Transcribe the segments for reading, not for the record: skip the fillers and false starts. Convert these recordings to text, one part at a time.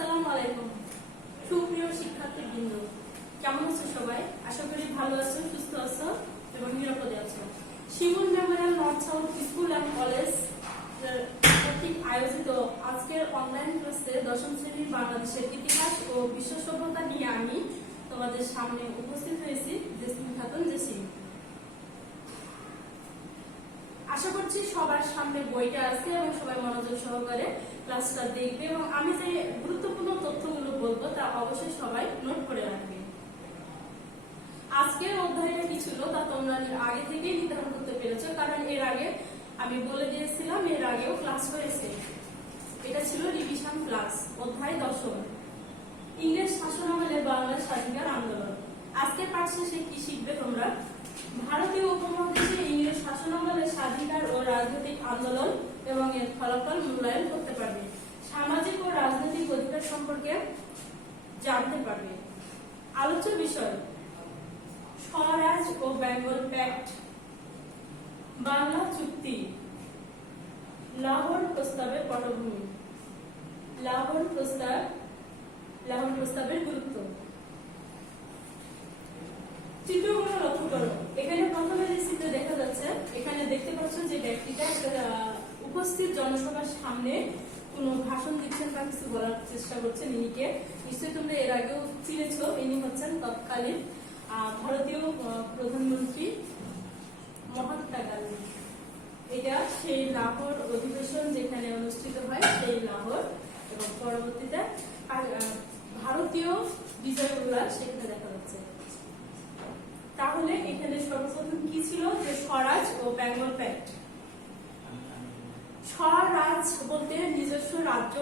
আসসালামু আলাইকুম সুপ্রিয় শিক্ষার্থীবৃন্দ, কেমন আছো সবাই? আশা করি ভালো আছো, সুস্থ আছো এবং নিরাপদে আছো। Shimul memorial north south school and college কর্তৃক আয়োজিত আজকের অনলাইন ক্লাসে দশম শ্রেণীর বাংলাদেশের ইতিহাস ও বিশ্ব সভ্যতা নিয়ে আমি তোমাদের সামনে উপস্থিত হয়েছি। জেসমিন খাতুন জেসিম। আশা করছি সবার সামনে বইটা আছে এবং সবাই মনোযোগ সহকারে ক্লাসটা দেখবে এবং আমি যে গুরুত্বপূর্ণ তথ্যগুলো বলবো তা অবশ্যই সবাই নোট করে রাখবে। আজকের অধ্যায়টা কি ছিল তা তোমরা আগে থেকেই নির্ধারণ করতে পেরেছো, কারণ এর আগে আমি বলে দিয়েছিলাম, এর আগেও ক্লাস হয়েছে। এটা ছিল রিভিশন ক্লাস, অধ্যায় 10 ইংরেজ শাসনামলে বাংলার স্বাধীনতার আন্দোলন। আজকের পাঠ শেষে কি শিখবে তোমরা? ভারতীয় উপমহাদেশে ইংরেজ শাসনামলে স্বাধীনতার ও রাজনৈতিক আন্দোলন এবং এর ফলাফল মূল্যায়ন করতে পারবে। সামাজিক ও রাজনৈতিক অধিকার সম্পর্কে জানতে পারবে। আলোচ্য বিষয়: স্বরাজ ও বেঙ্গল প্যাক্ট, বাংলা চুক্তি, লাহোর প্রস্তাবের পটভূমি, লাহোর প্রস্তাবের গুরুত্ব। চিত্রগুলো লক্ষ্য করো। এখানে প্রথমে যে চিত্র দেখা যাচ্ছে, এখানে দেখতে পাচ্ছ যে ব্যক্তিটা উপস্থিত জনসভার সামনে কোনো ভাষণ দিচ্ছেন বা কিছু বলার চেষ্টা করছেন। ইনিকে নিশ্চয়ই তোমরা এর আগেও চিনেছ। ইনি হচ্ছেন তৎকালীন ভারতীয় প্রধানমন্ত্রী মহাত্মা গান্ধী। এটা সেই লাহোর অধিবেশন যেখানে অনুষ্ঠিত হয়, সেই লাহোর, এবং পরবর্তীতে ভারতীয় বিজয় উল্লাস সেখানে দেখা যাচ্ছে। তাহলে এখানে সর্বপ্রথম কি ছিল? যে স্বরাজ ও বেঙ্গল প্যাক্ট। স্বরাজ বলতে নিজস্ব রাজ্য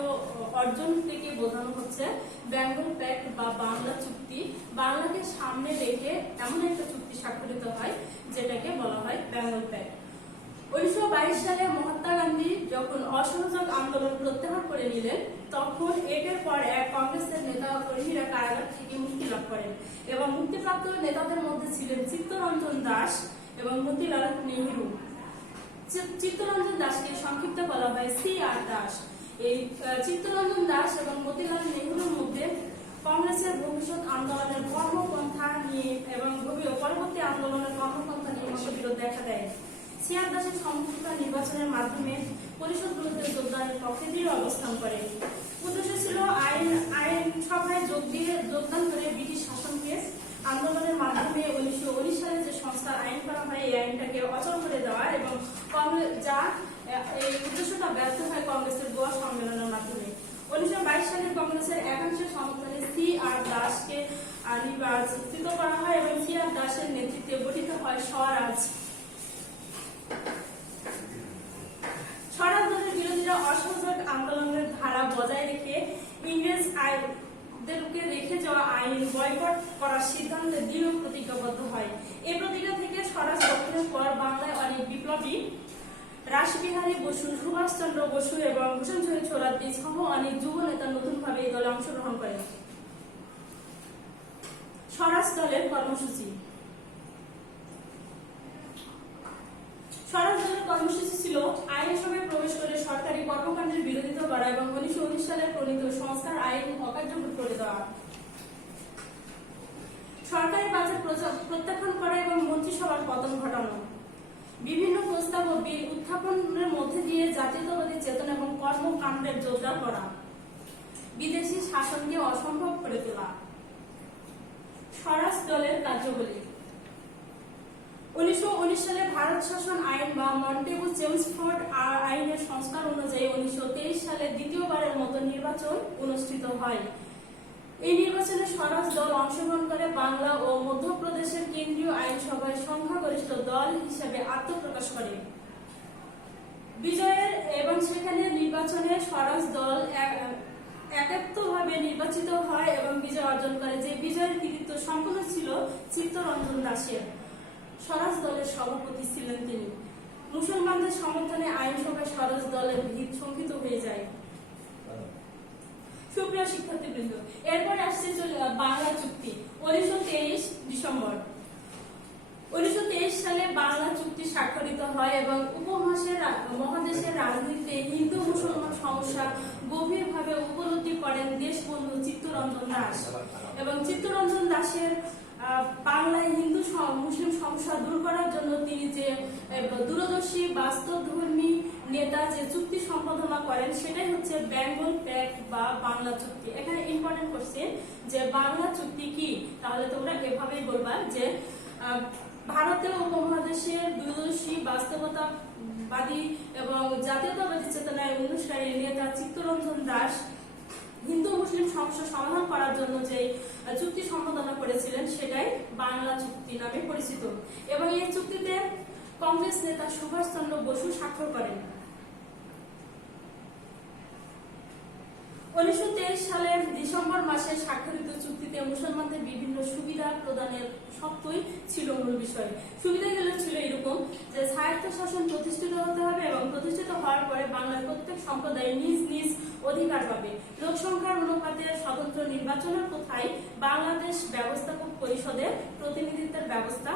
অর্জন থেকে বোঝানো হচ্ছে। বেঙ্গল প্যাক্ট বা বাংলা চুক্তি, বাংলাকে সামনে রেখে এমন একটা চুক্তি স্বাক্ষরিত হয় যেটাকে বলা হয় বেঙ্গল প্যাক্ট। 1922 সালে মহাত্মা গান্ধী যখন অসহযোগ আন্দোলন প্রত্যাহার করে নিলেন, তখন একের পর এক কংগ্রেসের নেতা ও কর্মীরা কারাগার থেকে মুক্তি লাভ করেন এবং মুক্তিপ্রাপ্ত নেতাদের মধ্যে ছিলেন চিত্তরঞ্জন দাস এবং মতিলাল নেহেরু। চিত্তরঞ্জন দাসকে সংক্ষিপ্ত বলা হয় CR দাস। এই চিত্তরঞ্জন দাস এবং মতিলাল নেহেরুর মধ্যে কংগ্রেসের ভবিষ্যৎ আন্দোলনের কর্মপন্থা নিয়ে এবং পরবর্তী আন্দোলনের কর্মপন্থা নিয়ে মতবিরোধ দেখা দেয়। CR দাসের সম্পৃক্ত নির্বাচনের মাধ্যমে পরিষদগুলোতে যোগদানের পক্ষে দৃঢ় অবস্থান করে। উদ্দেশ্য ছিল আইন সভায় যোগদান করে ব্রিটিশ শাসনকে আন্দোলনের মাধ্যমে 1919 সালে যে সংস্কার আইন করা হয়, এই আইনটাকে অচল করে দেওয়ার, এবং এই উদ্দেশ্যটা ব্যর্থ হয় কংগ্রেসের গোয়া সম্মেলনের মাধ্যমে। 1922 সালে কংগ্রেসের একাংশের সমর্থনে CR দাসকে নির্বাচিত করা হয় এবং CR দাসের নেতৃত্বে গঠিত হয় স্বরাজ। স্বরাজ দলের বিরোধীরা অসহযোগ আন্দোলনের ধারা বজায় রেখে ইংরেজ আইনদেরকে রেখে যাওয়া আইন বয়কট করার সিদ্ধান্তে দৃঢ় প্রতিজ্ঞাবদ্ধ হয়। এই প্রতিজ্ঞা থেকে স্বরাজ গঠনের পর বাংলায় অনেক বিপ্লবী, রাসবিহারী বসু, সুভাষচন্দ্র বসু এবং হোসেন সোহরাওয়ার্দী সহ অনেক যুব নেতা নতুনভাবে এই দলে অংশগ্রহণ করেন। স্বরাজ দলের কর্মসূচি। স্বরাজ দলের কর্মসূচি ছিল আইনসভায় প্রবেশ করে সরকারি কর্মকাণ্ডের বিরোধিতা করা এবং 1919 সালে প্রণীত সংস্কার আইন অকার্যকর করে দেওয়া, সরকারি বাজেট প্রত্যাখ্যান করা এবং মন্ত্রিসভার পতন ঘটানো, বিভিন্ন প্রস্তাব ও বিল উত্থাপনের মধ্যে দিয়ে জাতীয়তাবাদী চেতনা এবং কর্মকাণ্ডের জোরদার করা, বিদেশি শাসনকে অসম্ভব করে তোলা। স্বরাজ দলের কার্যাবলী। 1919 সালে ভারত শাসন আইন বা মন্টেগু চেমসফোর্ড আইনের সংস্কার অনুযায়ী 1923 সালে দ্বিতীয়বারের মতো নির্বাচন অনুষ্ঠিত হয়। এই নির্বাচনে স্বরাজ দল অংশগ্রহণ করে বাংলা ও মধ্যপ্রদেশের কেন্দ্রীয় আইনসভায় সংখ্যাগরিষ্ঠ দল হিসেবে আত্মপ্রকাশ করে। বিজয়ের এবং সেখানে নির্বাচনে স্বরাজ দল একাত্মভাবে নির্বাচিত হয় এবং বিজয় অর্জন করে। যে বিজয়ের কৃতিত্ব সম্পূর্ণ ছিল চিত্তরঞ্জন দাসের। স্বরাজ দলের সভাপতি ছিলেন তিনি। মুসলমানদের সমর্থনে আইনসভায় স্বরাজ দলের ভিত শঙ্কিত হয়ে যায়। সুপ্রিয় শিক্ষার্থীবৃন্দ, এরপরে আসছে বাংলা চুক্তি। 1923 ডিসেম্বর 1923 সালে বাংলা চুক্তি স্বাক্ষরিত হয় এবং উপমহাদেশের রাজনীতিতে হিন্দু মুসলমান সমস্যা গভীরভাবে উপলব্ধি করেন দেশ চিত্তরঞ্জন দাস। এবং চিত্তরঞ্জন দাসের বাংলায় হিন্দু মুসলিম সমস্যা দূর করার জন্য তিনি যে দূরদর্শী বাস্তবধর্মী নেতা যে চুক্তি সম্পাদনা করেন সেটাই হচ্ছে বেঙ্গল প্যাক্ট বা বাংলা চুক্তি। এখানে ইম্পর্টেন্ট কোশ্চেন যে বাংলা চুক্তি কি, তাহলে তোমরা এভাবেই বলবা যে ভারতীয় উপমহাদেশের দূরদর্শী বাস্তবতাবাদী এবং জাতীয়তাবাদী চেতনায় অনুসারী নেতা চিত্তরঞ্জন দাস হিন্দু মুসলিম সমস্যা সমাধান করার জন্য যে চুক্তি সম্পাদনা করেছিলেন সেটাই বাংলা চুক্তি নামে পরিচিত। এবং এই চুক্তিতে কংগ্রেস নেতা সুভাষচন্দ্র বসু স্বাক্ষর করেন। 1923 সালের ডিসেম্বর মাসে স্বাক্ষরিত চুক্তিতে মুসলমানদের বিভিন্ন সুবিধা প্রদানের সত্যই ছিল মূল বিষয়। সুবিধাগুলো ছিল এরকম যে স্বায়ত্তশাসন প্রতিষ্ঠিত হতে হবে এবং প্রতিষ্ঠিত হওয়ার পরে বাংলার প্রত্যেক সম্প্রদায় নিজ নিজ অধিকার পাবে। লোকসংখ্যার অনুপাতে স্বতন্ত্র নির্বাচনের কোথায় বাংলাদেশ ব্যবস্থাপক পরিষদের প্রতিনিধিত্বের ব্যবস্থা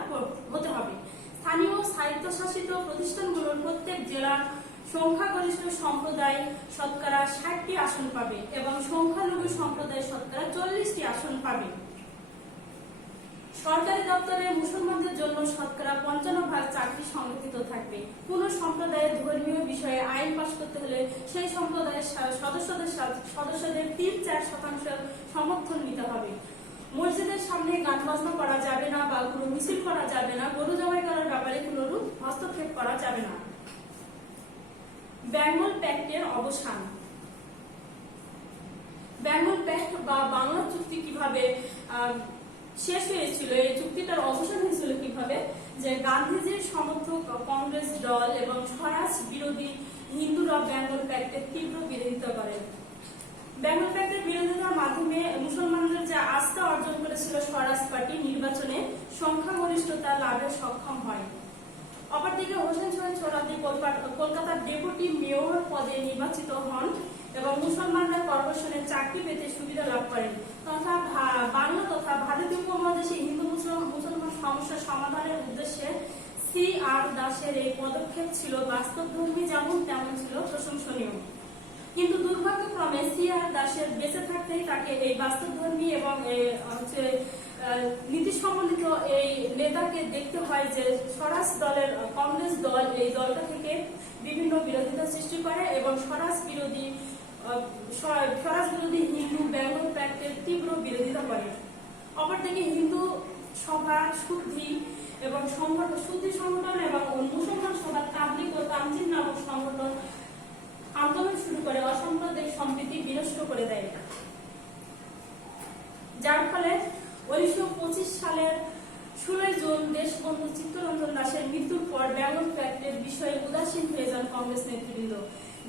হতে হবে। স্থানীয় স্বায়ত্তশাসিত প্রতিষ্ঠানগুলোর প্রত্যেক জেলার সংখ্যাগরিষ্ঠ সম্প্রদায় শতকরা 60টি আসন পাবে এবং সংখ্যালঘু সম্প্রদায় শতকরা 40টি আসন পাবে। সরকারি দপ্তরে মুসলমানদের জন্য শতকরা 55% চাকরি সংরক্ষিত থাকবে। কোন সম্প্রদায়ের ধর্মীয় বিষয়ে আইন পাশ করতে হলে সেই সম্প্রদায়ের সদস্যদের 3-4% সমর্থন নিতে হবে। মসজিদের সামনে গান বাজনা করা যাবে না বা কোনো মিছিল করা যাবে না। গরু জবাই করার ব্যাপারে কোনো রূপ হস্তক্ষেপ করা যাবে না। বেঙ্গল প্যাক্টের অবসান। বেঙ্গল প্যাক্ট বা বাংলা চুক্তি কিভাবে শেষ হয়েছিল, এই চুক্তিটার অবসান হয়েছিল কিভাবে, যে গান্ধীজির সমর্থক কংগ্রেস দল এবং স্বরাজ বিরোধী হিন্দুরা বেঙ্গল প্যাক্টের তীব্র বিরোধিতা করেন। বেঙ্গল প্যাক্টের বিরোধিতার মাধ্যমে মুসলমানদের যে আস্থা অর্জন করেছিল স্বরাজ পার্টি নির্বাচনে সংখ্যাগরিষ্ঠতা লাভে সক্ষম হয়। অপরদিকে হোসেন শহীদ সোহরাওয়ার্দী কলকাতার ডেপুটি মেয়র পদে নির্বাচিত হন এবং মুসলমানরা কর্পোরেশনের চাকরি পেতে সুবিধা লাভ করেন। তথা বাংলা তথা ভারতীয় উপমহাদেশে হিন্দু মুসলমান সমস্যা সমাধানের উদ্দেশ্যে C.R. দাসের এই পদক্ষেপ ছিল বাস্তবধর্মী যেমন তেমন ছিল প্রশংসনীয়। কিন্তু দুর্ভাগ্যক্রমে C.R. দাসের বেঁচে থাকতেই তাকে এই বাস্তবধর্মী এবং নীতি সম্বন্ধিত এই নেতাকে দেখতে হয় যে স্বরাজ দলের কংগ্রেস দল এই দলটা থেকে বিভিন্ন বিরোধিতা সৃষ্টি করে এবং স্বরাজ বিরোধী হিন্দু বেঙ্গল প্যাক্টের তীব্র বিরোধিতা করে। অপরদিকে হিন্দু সভা শুদ্ধি সংগঠন এবং মুসলমান সভা তাবলিগ ও তানজিম নামক সংগঠন আন্দোলন শুরু করে অসাম্প্রদায়িক সম্প্রীতি বিনষ্ট করে দেয়, যার ফলে 1925 সালের 16 জুন দেশবন্ধু চিত্তরঞ্জন দাসের মৃত্যুর পর বেঙ্গল প্যাক্টের বিষয়ে উদাসীন হয়ে যান কংগ্রেস নেতৃবৃন্দ,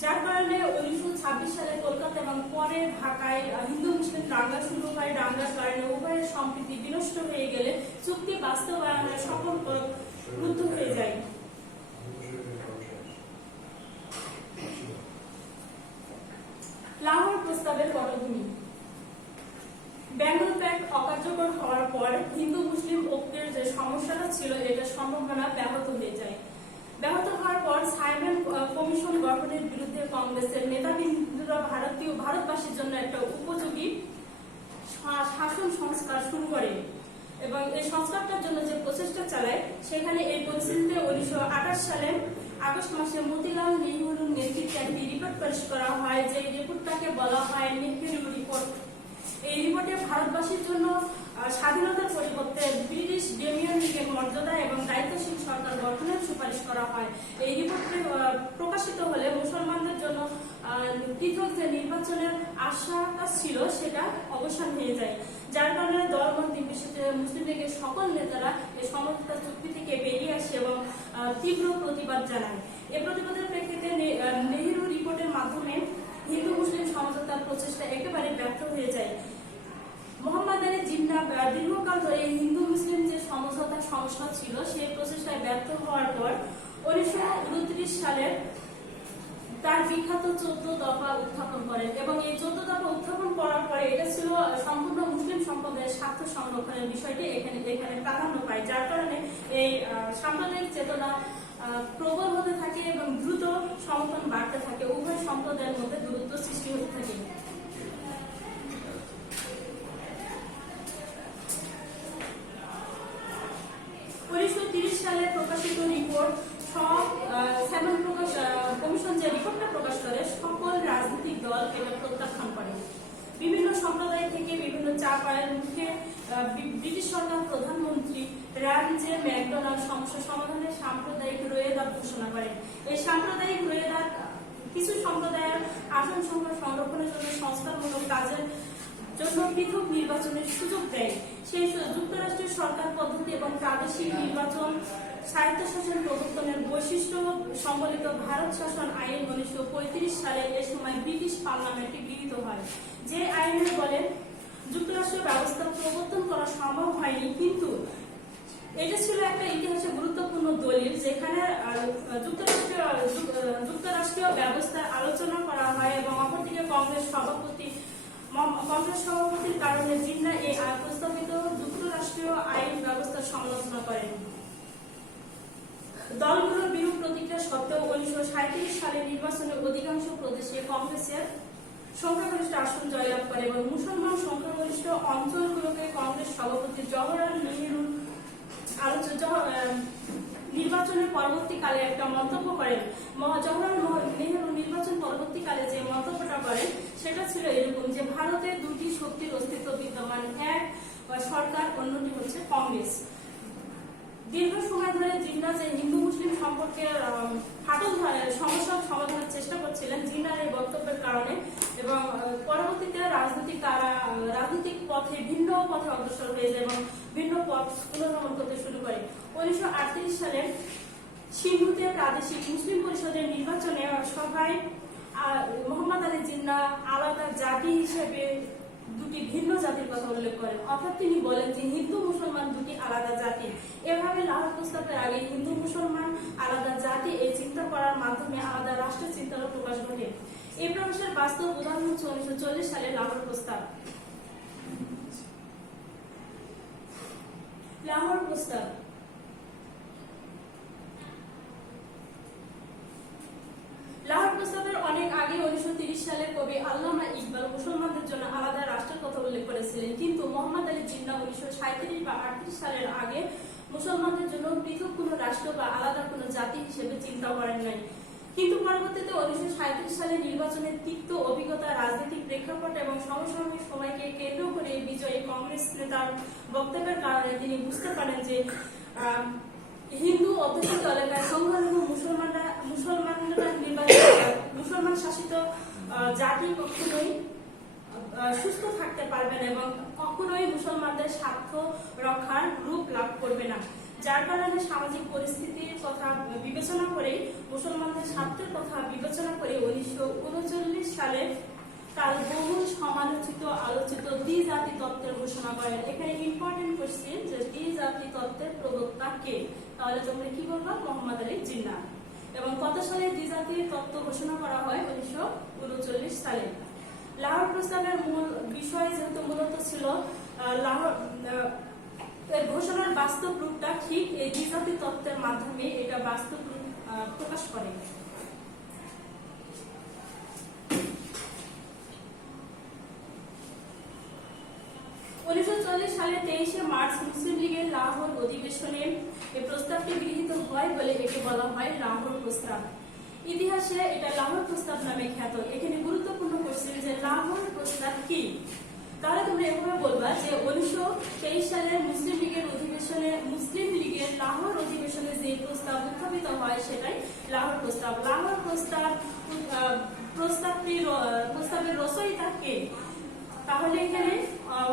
যার কারণে 1926 সালে কলকাতা এবং পরে ঢাকায় হিন্দু মুসলিম দাঙ্গা শুরু হয়। দাঙ্গার কারণে উভয়ের সম্প্রীতি বিনষ্ট হয়ে গেলে চুক্তি বাস্তবায়নের সকল রুদ্ধ হয়ে যায়। লাহোর প্রস্তাবের পটভূমি। বেঙ্গল প্যাক্ট অকার্যকর হওয়ার পর হিন্দু মুসলিম ঐক্যের যে সমস্যাটা ছিল এটা সম্ভাবনা ব্যাহত হয়ে যায়। ব্যাহত হওয়ার পর সাইমন কমিশন গঠনের বিরুদ্ধে কংগ্রেসের নেতাবৃন্দরা ভারতবাসীর জন্য একটা উপযোগী শাসন সংস্কার শুরু করে এবং এই সংস্কারটার জন্য যে প্রচেষ্টা চালায় সেখানে এই পরিস্থিতিতে 1928 সালে আগস্ট মাসে মতিলাল নেহরুর নেতৃত্বে একটি রিপোর্ট পেশ করা হয়, যে রিপোর্টটাকে বলা হয় নেহেরু রিপোর্ট। এই রিপোর্টে ভারতবাসীর জন্য স্বাধীনতার পরিবর্তে ব্রিটিশ ডোমিনিয়ন লীগের মর্যাদা এবং দায়িত্বশীল সরকার গঠনের সুপারিশ করা হয়। এই রিপোর্টে প্রকাশিত হলে মুসলমানদের জন্য পৃথক যে নির্বাচনের আশাটা ছিল সেটা অবসান হয়ে যায়, যার কারণে দলমত নির্বিশেষে মুসলিম লীগের সকল নেতারা এই সমঝোতা চুক্তি থেকে বেরিয়ে আসে এবং তীব্র প্রতিবাদ জানায়। এই প্রতিবাদের প্রেক্ষিতে নেহেরু রিপোর্টের মাধ্যমে হিন্দু মুসলিম সমঝোতার প্রচেষ্টা একেবারে ব্যর্থ হয়ে যায়। মোহাম্মদ আলী জিন্নাহ দীর্ঘকাল ধরে হিন্দু মুসলিম যে সমঝোতার সমস্যা ছিল সেই প্রচেষ্টায় ব্যর্থ হওয়ার পর 1929 সালে তার বিখ্যাত 14 দফা উত্থাপন করেন এবং এই 14 দফা উত্থাপন করার পরে এটা ছিল সম্পূর্ণ মুসলিম সম্প্রদায়ের স্বার্থ সংরক্ষণের বিষয়টি এখানে প্রাধান্য পায়, যার কারণে এই সাম্প্রদায়িক চেতনা প্রবল হতে থাকে এবং দ্রুত সমর্থন বাড়তে থাকে, উভয় সম্প্রদায়ের মধ্যে দূরত্ব সৃষ্টি হতে থাকে। রায়ের মুখে ব্রিটিশ সরকার প্রধানমন্ত্রী র্যামজে ম্যাকডোনাল্ড সমস্যা সমাধানে সাম্প্রদায়িক রোয়েদাদ ঘোষণা করেন। এই সাম্প্রদায়িক রোয়েদাদ কিছু সম্প্রদায়ের আসন সংখ্যা সংরক্ষণের জন্য সংস্কারমূলক কাজের জন্য পৃথক নির্বাচনের সুযোগ দেয়। সেই যুক্তরাষ্ট্রের সরকার পদ্ধতি এবং প্রাদেশিক নির্বাচন স্বায়ত্তশাসন প্রবর্তনের বৈশিষ্ট্য সম্বলিত ভারত শাসন আইন 1935 সালে এ সময় ব্রিটিশ পার্লামেন্টে গৃহীত হয়। যে আইনের বলে যুক্তরাষ্ট্রীয় ব্যবস্থা প্রবর্তন করা সম্ভব হয়নি, কিন্তু এটা ছিল একটা ইতিহাসে গুরুত্বপূর্ণ দলিল যেখানে যুক্তরাষ্ট্রীয় ব্যবস্থার আলোচনা করা হয় এবং অপরদিকে কংগ্রেস সভাপতির কারণে জিন্নাহ এই প্রস্তাবিত যুক্তরাষ্ট্রীয় আইন ব্যবস্থার সমালোচনা করেন। দলগুলোর বিরূপ প্রতিক্রিয়া সত্ত্বেও 1937 সালে নির্বাচনে অধিকাংশ প্রদেশে কংগ্রেসের সংখ্যাগরিষ্ঠ আসন জয়লাভ করে এবং মুসলমান সংখ্যাগরিষ্ঠ অঞ্চলগুলোকে কংগ্রেস সভাপতি জওহরলাল নেহরুর নির্বাচনের পরবর্তীকালে একটা মন্তব্য করেন। জওহরলাল নেহরু নির্বাচন পরবর্তীকালে যে মন্তব্যটা করেন সেটা ছিল এরকম যে ভারতে দুটি শক্তির অস্তিত্ব বিদ্যমান, এক সরকার, অন্যটি হচ্ছে কংগ্রেস। দীর্ঘ সময় ধরে জিন্নাহ যে হিন্দু মুসলিম সম্পর্কে ফাটল সমস্যা সমাধানের চেষ্টা করছিলেন জিন্নাহর এই বক্তব্যের কারণে, এবং পরবর্তীতে রাজনৈতিক পথে ভিন্ন পথে অগ্রসর হয়ে যায় এবং ভিন্ন পথ অনুধাবন করতে শুরু করে। 1938 সালে সিন্ধুতে প্রাদেশিক মুসলিম পরিষদের নির্বাচনে সভায় মোহাম্মদ আলী জিন্নাহ আলাদা জাতি হিসেবে দুটি ভিন্ন জাতির কথা উল্লেখ করেন, অর্থাৎ তিনি বলেন যে হিন্দু মুসলমান দুটি আলাদা জাতি। এভাবে লাহোর প্রস্তাবের আগে হিন্দু মুসলমান আলাদা জাতি এই চিন্তা করার মাধ্যমে আলাদা রাষ্ট্রের চিন্তারও প্রকাশ ঘটে। এই প্রকাশের বাস্তব উদাহরণ হচ্ছে 1940 সালে লাহোর প্রস্তাব। লাহোর প্রস্তাব লাহোর প্রস্তাবের অনেক আগে 1930 সালে কবি আল্লামা ইকবাল মুসলমানদের জন্য আলাদা রাষ্ট্রের কথা উল্লেখ করেছিলেন, কিন্তু মোহাম্মদ আলী জিন্নাহ 1937 বা 38 সালের আগে মুসলমানদের জন্য পৃথক কোনো রাষ্ট্র বা আলাদা কোনো জাতি হিসেবে চিন্তা করেন নাই। কিন্তু পরবর্তীতে 1937 সালে নির্বাচনের তিক্ত অভিজ্ঞতা, রাজনৈতিক প্রেক্ষাপট এবং সমসাময়িক সময়কে কেন্দ্র করে বিজয়ী কংগ্রেস নেতার বক্তব্যের কারণে তিনি বুঝতে পারেন যে হিন্দু অধ্যুষিত এলাকায় সংখ্যালঘু মুসলমান শাসিত জাতি কখনোই সুস্থ থাকতে পারবে না এবং কখনোই মুসলমানদের স্বার্থ রক্ষার রূপ লাভ করবে না। যার কারণে সামাজিক পরিস্থিতির কথা বিবেচনা করে মুসলমানদের স্বার্থের কথা বিবেচনা করে 1939 সালে তার বহু সমালোচিত আলোচিত দ্বিজাতি তত্ত্বের ঘোষণা করেন। এখানে ইম্পর্টেন্ট কোশ্চেন যে দ্বিজাতি তত্ত্বের প্রবক্তা কে, তাহলে তোমরা কি বলবা? মোহাম্মদ আলী জিন্নাহ। এবং কত সালে দ্বিজাতি তত্ত্ব ঘোষণা করা হয়? 1939 সালে। লাহোর প্রস্তাবের মূল বিষয় যেহেতু মূলত ছিল লাহোর ঘোষণার বাস্তব রূপটা ঠিক এই দ্বিজাতি তত্ত্বের মাধ্যমে এটা বাস্তব রূপ প্রকাশ করে। 1940 সালে 23শে মার্চ মুসলিম লীগের লাহোর অধিবেশনে এই প্রস্তাবটি গৃহীত হয় বলে একে বলা হয় লাহোর প্রস্তাব। ইতিহাসে এটা লাহোর প্রস্তাব নামে খ্যাত। এখানে গুরুত্বপূর্ণ কোশ্চেন যে লাহোর প্রস্তাব কি, তাহলে তোমরা এভাবে বলবা যে 1923 সালের মুসলিম লীগের লাহোর অধিবেশনে যে প্রস্তাব উত্থাপিত হয় সেটাই লাহোর প্রস্তাব। লাহোর প্রস্তাবের রচয়িতা কে, তাহলে এখানে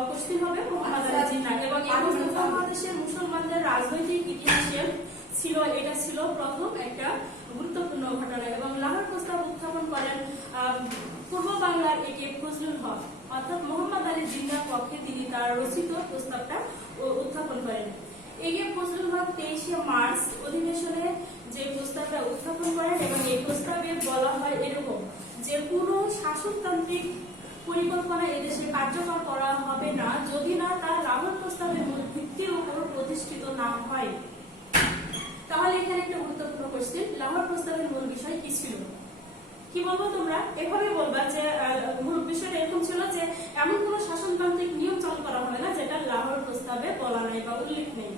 কোশ্চেন হবে মোহাম্মদ আলী জিন্নাহ। এবং বাংলাদেশের মুসলমানদের রাজনৈতিক ইতিহাসে এটা ছিল প্রথম একটা গুরুত্বপূর্ণ ঘটনা। এবং লাহোর প্রস্তাব উত্থাপন করেন পূর্ব বাংলার একে ফজলুল হক, অর্থাৎ মোহাম্মদ আলী জিন্নাহর পক্ষে তিনি তার রচিত প্রস্তাবটা উত্থাপন করেন। একে ফজলুল হক 23শে মার্চ অধিবেশনে যে প্রস্তাবটা উত্থাপন করেন এবং এই প্রস্তাবে বলা হয় এরকম যে কোনো শাসনতান্ত্রিক পরিকল্পনা এদেশে কার্যকর করা হবে না যদি না তার লাহোর প্রস্তাবের মূল ভিত্তির উপর প্রতিষ্ঠিত না হয়। তাহলে এখানে একটা গুরুত্বপূর্ণ কোশ্চেন, লাহোর প্রস্তাবের মূল বিষয় কি ছিল? কি বলবো তোমরা? এভাবে বলবা যে মূল বিষয়টা এরকম ছিল যে এমন কোন শাসনতান্ত্রিক নিয়ম চালু করা হবে না যেটা লাহোর প্রস্তাবে বলা নাই বা উল্লেখ নেই।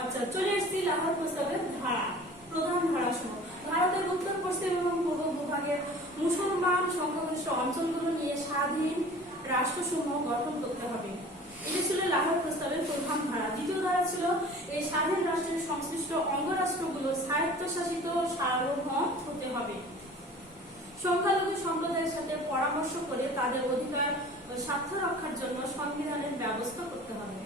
আচ্ছা, চলে এসেছি লাহোর প্রস্তাবের ধারা, প্রধান ধারা সমূহ। ভারতের উত্তর পশ্চিম এবং পূর্ব ভূভাগের মুসলমান সংখ্যাগরিষ্ঠ অঞ্চলগুলো নিয়ে স্বাধীন রাষ্ট্রসমূহ গঠন করতে হবে। লাহোর প্রস্তাবের প্রথম ধারা। দ্বিতীয় ধারা ছিল এই স্বাধীন রাষ্ট্রের সংশ্লিষ্ট অঙ্গরাষ্ট্রগুলো স্বায়ত্তশাসিত সার্বভৌম হতে হবে। সংখ্যালঘু সম্প্রদায়ের সাথে পরামর্শ করে তাদের অধিকার ও স্বার্থ রক্ষার জন্য সংবিধানের ব্যবস্থা করতে হবে।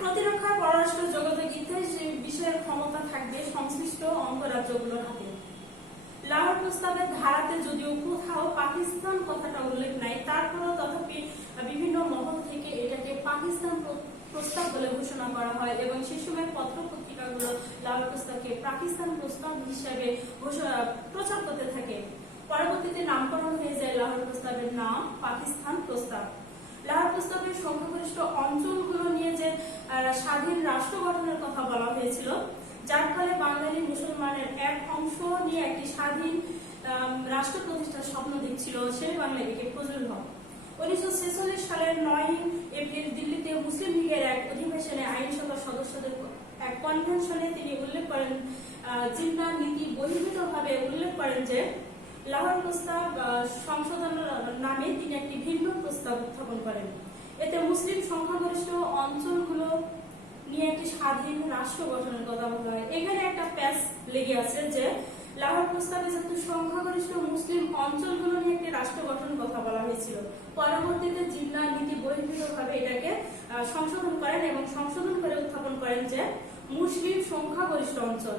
প্রতিরক্ষা পররাষ্ট্র যোগাযোগ ইত্যাদি বিষয়ের ক্ষমতা থাকবে সংশ্লিষ্ট অঙ্গরাজ্যগুলোর হাতে। লাহোর প্রস্তাবের ধারাতে যদিও কোথাও পাকিস্তান কথাটা উল্লেখ নাই, তারপরও তথাপি বিভিন্ন মহল থেকে এটাকে পাকিস্তান প্রস্তাব বলে ঘোষণা করা হয় এবং সে সময় পত্র পত্রিকাগুলো লাহোর প্রস্তাবকে পাকিস্তান প্রস্তাব হিসেবে প্রচার করতে থাকে। পরবর্তীতে নামকরণ হয়ে যায় লাহোর প্রস্তাবের নাম পাকিস্তান প্রস্তাব। লাহোর প্রস্তাবের সংখ্যাগরিষ্ঠ অঞ্চলগুলো নিয়ে যে স্বাধীন রাষ্ট্র গঠনের কথা বলা হয়েছিল, যার ফলে বাঙালি মুসলমানের এক অংশ নিয়ে একটি স্বাধীন রাষ্ট্র প্রতিষ্ঠার স্বপ্ন দেখছিল সেই বাঙালিকে ফজলুল হক। 1946 সালের 9 এপ্রিল দিল্লিতে মুসলিম লীগের এক অধিবেশনে আইনসভা সদস্যদের এক কনভেনশনে তিনি উল্লেখ করেন, জিন্নাহ নীতি বহির্ভূতভাবে উল্লেখ করেন যে লাহোর প্রস্তাব সংশোধন নামে তিনি একটি ভিন্ন প্রস্তাব উত্থাপন করেন। এতে মুসলিম সংখ্যাগরিষ্ঠ অঞ্চলগুলো নিয়ে একটি স্বাধীন রাষ্ট্র গঠনের কথা বলা হয়। এখানে একটা প্যাচ লেগে আছে যে লাহোর প্রস্তাবে যেহেতু সংখ্যাগরিষ্ঠ মুসলিম অঞ্চলগুলো নিয়ে একটি রাষ্ট্র গঠনের কথা বলা হয়েছিল, পরবর্তীতে জিন্নাহ নীতি বহির্ভূতভাবে এটাকে সংশোধন করেন এবং সংশোধন করে উত্থাপন করেন যে মুসলিম সংখ্যাগরিষ্ঠ অঞ্চল।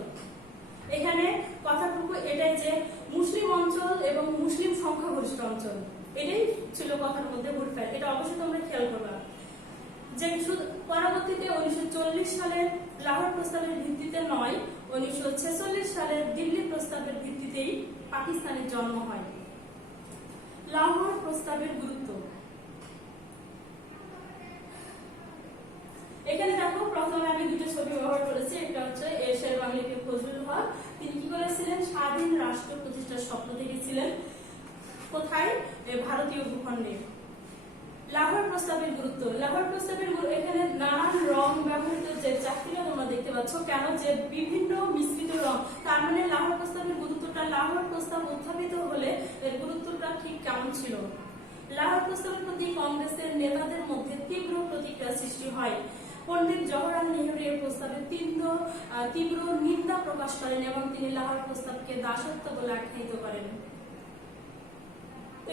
এখানে কথাটুকু এটাই যে মুসলিম অঞ্চল এবং মুসলিম সংখ্যাগরিষ্ঠ অঞ্চল, এটাই ছিল কথার মধ্যে ভুলফাল। এটা অবশ্যই তোমরা খেয়াল করবা যে পরবর্তীতে 1940 সালের লাহোর প্রস্তাবের ভিত্তিতে নয়, 1946 সালের দিল্লি প্রস্তাবের ভিত্তিতেই পাকিস্তানের জন্ম হয়। লাহোর প্রস্তাবের গুরুত্ব এখানে দেখো, প্রথমে আমি দুটো ছবি ব্যবহার করেছি। একটা হচ্ছে শের বাংলাকে ফজলুল হক, তিনি কি করেছিলেন, স্বাধীন রাষ্ট্র প্রতিষ্ঠার স্বপ্ন দেখেছিলেন। কোথায়? ভারতীয় ভূখণ্ডে। লাহোর প্রস্তাবের গুরুত্ব, লাহোর প্রস্তাবের এখানে নানান রং ব্যবহৃত, যে চাকরিটা তোমরা দেখতে পাচ্ছ কেন, যে বিভিন্ন মিশ্রিত রং, তার মানে লাহোর প্রস্তাবের গুরুত্বটা, লাহোর প্রস্তাব উত্থাপিত হলে এর গুরুত্বটা ঠিক কেমন ছিল। লাহোর প্রস্তাবের প্রতি কংগ্রেসের নেতাদের মধ্যে তীব্র প্রতিক্রিয়া সৃষ্টি হয়। পণ্ডিত জওহরলাল নেহরু এই প্রস্তাবের তীব্র নিন্দা প্রকাশ করেন এবং তিনি লাহোর প্রস্তাবকে দাসত্ব বলে আখ্যায়িত করেন।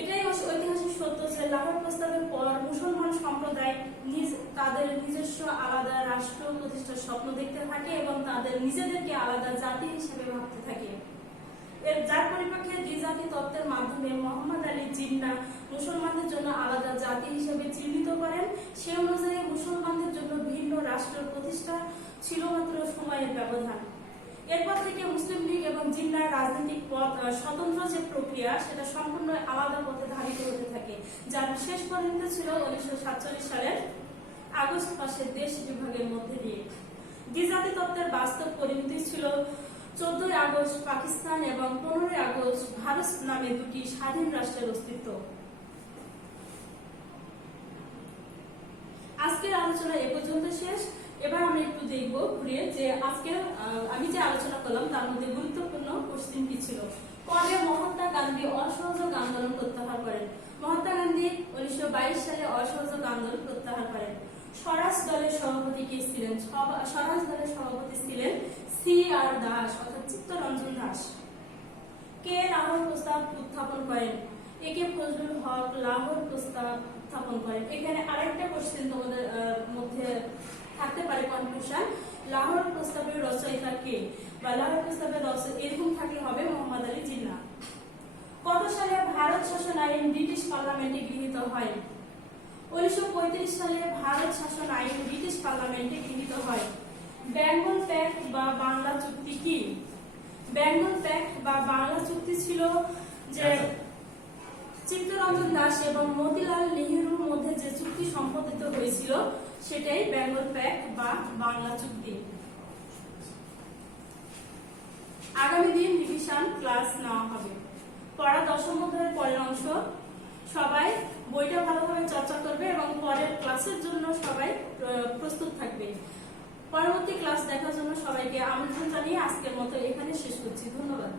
এটাই ঐতিহাসিক সত্য যে লাহোর প্রস্তাবের পর মুসলমান সম্প্রদায় তাদের নিজস্ব আলাদা রাষ্ট্র প্রতিষ্ঠার স্বপ্ন দেখতে থাকে এবং তাদের নিজেদেরকে আলাদা জাতি হিসেবে ভাবতে থাকে। যার পরিপ্রেক্ষে দ্বিজাতি তত্ত্বের মাধ্যমে মোহাম্মদ আলী জিন্নাহ মুসলমানদের জন্য আলাদা জাতি হিসেবে চিহ্নিত করেন। সে অনুযায়ী মুসলমানদের জন্য ভিন্ন রাষ্ট্র প্রতিষ্ঠা ছিল মাত্র সময়ের ব্যবধান। এরপর থেকে মুসলিম লীগ এবং জিন্নাহ রাজনৈতিক পথ স্বতন্ত্র যে প্রক্রিয়া, সেটা সম্পূর্ণ আলাদা পথে ধাবিত হতে থাকে, যার শেষ পর্যন্ত ছিল 1947 সালের আগস্ট মাসে দেশ বিভাগের মধ্যে দিয়ে। দ্বিজাতি তত্ত্বের বাস্তব পরিণতি ছিল 14 আগস্ট পাকিস্তান এবং 15 আগস্ট ভারত নামে দুটি স্বাধীন রাষ্ট্রের অস্তিত্ব। আজকের আলোচনা এ পর্যন্ত শেষ। এবার আমরা একটু দেখব ঘুরিয়ে যে আজকে আমি যে আলোচনা করলাম তার মধ্যে গুরুত্বপূর্ণ কোশ্চেন কি ছিল। কবে মহাত্মা গান্ধী অসহযোগ আন্দোলন প্রত্যাহার করেন? মহাত্মা গান্ধী 1922 সালে অসহযোগ আন্দোলন প্রত্যাহার করেন। স্বরাজ দলের সভাপতি কে ছিলেন? স্বরাজ দলের সভাপতি ছিলেন C.R. দাস অর্থাৎ চিত্তরঞ্জন দাস। কে লাহোর প্রস্তাব উত্থাপন করেন? একে ফজলুল হক লাহোর প্রস্তাব উত্থাপন করেন। এখানে আরেকটা কোশ্চেন তোমাদের মধ্যে থাকতে পারে কনফিউশন, লাহোর প্রস্তাবের রচয়িতা কে, বা লাহোর প্রস্তাবের রচয়িতা এরকম থাকলে হবে মোহাম্মদ আলী জিন্নাহ। কত সালে ভারত শাসন আইন ব্রিটিশ পার্লামেন্টে গৃহীত হয়? 1935 সালে ভারত শাসন আইন ব্রিটিশ পার্লামেন্টে গৃহীত হয়। বেঙ্গল প্যাক্ট বা বাংলা চুক্তি কি? বেঙ্গল প্যাক্ট বা বাংলা চুক্তি ছিল যে চিত্তরঞ্জন দাস এবং মতিলাল নেহরুর মধ্যে যে চুক্তি সম্পাদিত হয়েছিল সেটাই বেঙ্গল প্যাক্ট বা বাংলা চুক্তি। আগামী দিন রিভিশন ক্লাস নেওয়া হবে। পড়া 10ম অধ্যায়ের পরের অংশ, সবাই বইটা ভালোভাবে চর্চা করবে এবং পরের ক্লাসের জন্য সবাই প্রস্তুত থাকবে। পরবর্তী ক্লাস দেখার জন্য সবাইকে আমন্ত্রণ জানিয়ে আজকের মতো এখানে শেষ করছি। ধন্যবাদ।